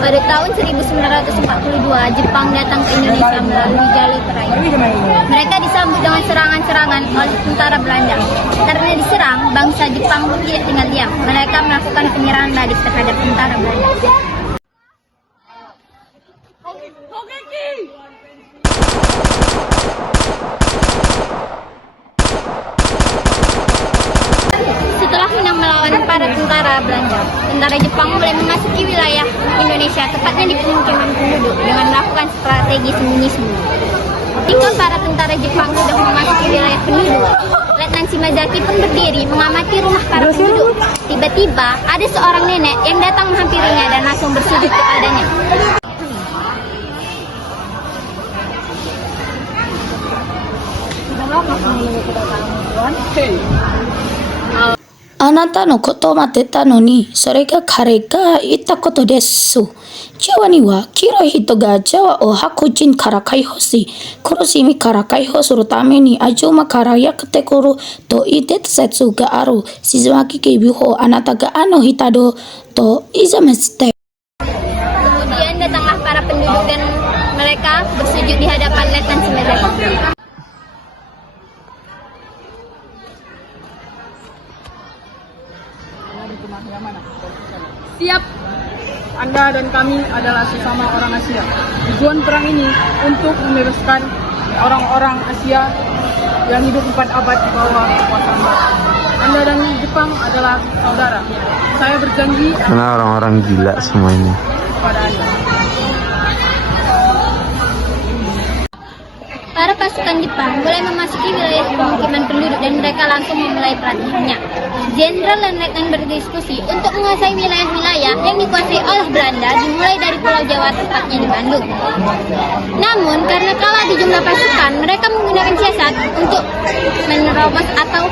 Pada tahun 1942, Jepang datang ke Indonesia melalui jalur perairan. Mereka disambut dengan serangan-serangan oleh tentara Belanda. Karena diserang, bangsa Jepang tidak tinggal diam. Mereka melakukan penyerangan balik terhadap tentara Belanda. Setelah menang melawan para tentara Belanda, tentara Jepang mulai memasuki wilayah Indonesia, tepatnya di pemukiman penduduk, dengan melakukan strategi sembunyi-sembunyi. Ketika para tentara Jepang sudah memasuki wilayah penduduk, Letnan Shimazaki pun berdiri mengamati rumah para penduduk. Tiba-tiba ada seorang nenek yang datang menghampirinya dan langsung bersujud kepadanya. Anata no koto mateta no ni, sore ga kare ga itta koto desu. Jawa ni wa kiroi hito ga Jawa o Hakujin kara kaiho shi, kuroshimi kara kaiho suru tame ni Ajuma kara yakute kuru to ite setsu ga aru. Shizumaki keibu ho anata ga ano hitado to izamashite. Kemudian datanglah para penduduk dan mereka bersujud di hadapan Letnan Shimazaki. Siap, Anda dan kami adalah sesama orang Asia. Tujuan perang ini untuk membebaskan orang-orang Asia yang hidup 4 abad di bawah kekuasaan Barat. Anda dan Jepang adalah saudara. Saya berjanji Karena orang-orang gila semua ini. kepada Anda. Para pasukan Jepang mulai memasuki wilayah pemukiman penduduk dan mereka langsung memulai perangnya. Jenderal dan letnan berdiskusi untuk menguasai wilayah-wilayah yang dikuasai oleh Belanda, dimulai dari Pulau Jawa, tepatnya di Bandung. Namun, karena kalah di jumlah pasukan, mereka menggunakan siasat untuk menerobos atau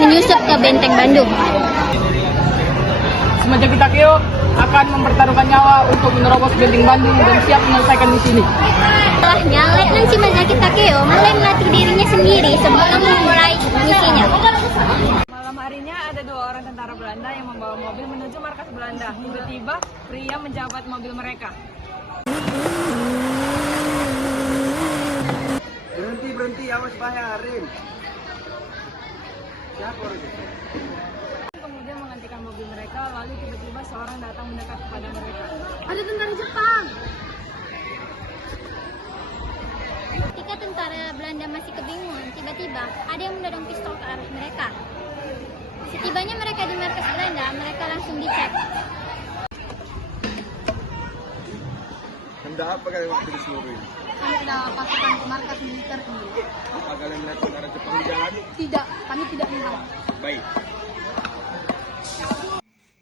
menyusup ke benteng Bandung. Shimazaki Takeo akan mempertaruhkan nyawa untuk menerobos benteng Bandung dan siap menyelesaikan di sini. Setelahnya, Letnan Shimazaki Takeo mulai melatih dirinya sendiri sebelum memulai misinya. Malam harinya ada 2 orang tentara Belanda yang membawa mobil menuju markas Belanda. Tiba-tiba pria menjabat mobil mereka. Berhenti, awas bayarin. Siapa orang itu? Kemudian menghentikan mobil mereka, lalu tiba-tiba seorang datang mendekat kepada mereka. Ada tentara Jepang! Ketika tentara Belanda masih kebingungan, tiba-tiba ada yang menodong pistol ke arah mereka. Setibanya mereka di markas Belanda, mereka langsung dicek. Hendak apa kalian waktu disuruh ini? Kami sudah pasukan ke markas militer ini. Apa kalian melihat tentara Jepang di jalan? Tidak, kami tidak melihat. Baik.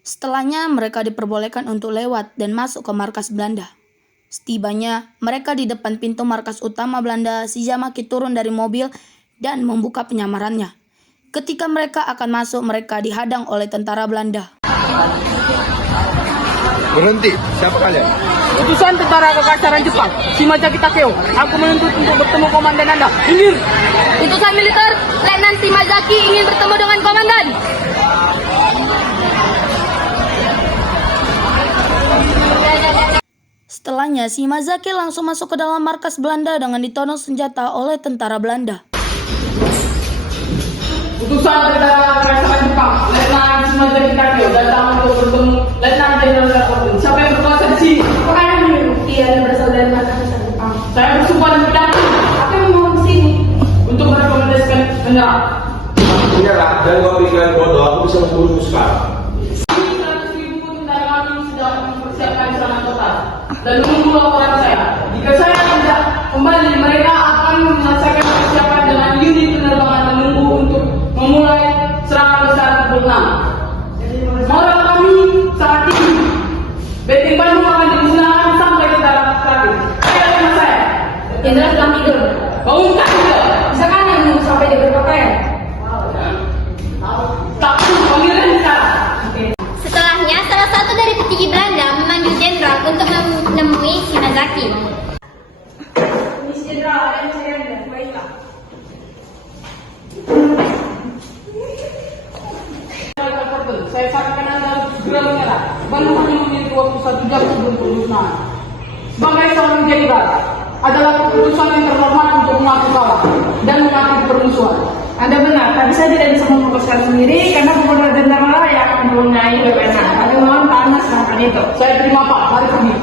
Setelahnya mereka diperbolehkan untuk lewat dan masuk ke markas Belanda. Setibanya mereka di depan pintu markas utama Belanda, Shizumaki turun dari mobil dan membuka penyamarannya. Ketika mereka akan masuk, mereka dihadang oleh tentara Belanda. Berhenti, siapa kalian? Utusan tentara kekaisaran Jepang, Shimazaki Takeo. Aku menuntut untuk bertemu komandan Anda. Minggir! Utusan militer, Letnan Shimazaki ingin bertemu dengan komandan. Setelahnya, Shimazaki langsung masuk ke dalam markas Belanda dengan ditodong senjata oleh tentara Belanda. Utusan tentara kekaisaran Jepang, Letnan Shimazaki Takeo datang untuk bertemu Letnan Jenderal Kapten. Siapa yang berkuasa di sini? Apakah yang membukti Anda berasal dari markas Jepang? Saya bersumpah dan berjanji Apa yang mau di sini? untuk merekomendasikan menyerah. Menyerah, dan kau pikiran bodoh, aku bisa membunuhmu sekarang. 100.000 tentara kami sudah mempersiapkan serangan total dan menunggu laporan saya. Jika saya tidak kembali, mereka akan menyelesaikan persiapan dengan unit penerbangan menunggu untuk memulai serangan besar pukul 6. Moral kami saat ini, benteng Bandung akan dimusnahkan sampai ke dalam terakhir. Ayo sama saya. Jenderal sedang tidur. Bangunkan juga. Bisa kan yang menunggu sampai dia berpakaian? Takut panggilan sekarang. sarankan Anda untuk segera menyerah. Baru hanya memiliki waktu 1 jam sebelum pemusnahan. Sebagai seorang jenderal, adalah keputusan yang terhormat untuk mengaku kalah dan mengakhiri permusuhan. Anda benar, tapi saya tidak bisa memutuskan sendiri karena Gubernur dan Damara yang mempunyai wewenang. Kami mohon Pak Anas melakukan itu. Saya terima Pak, mari pergi.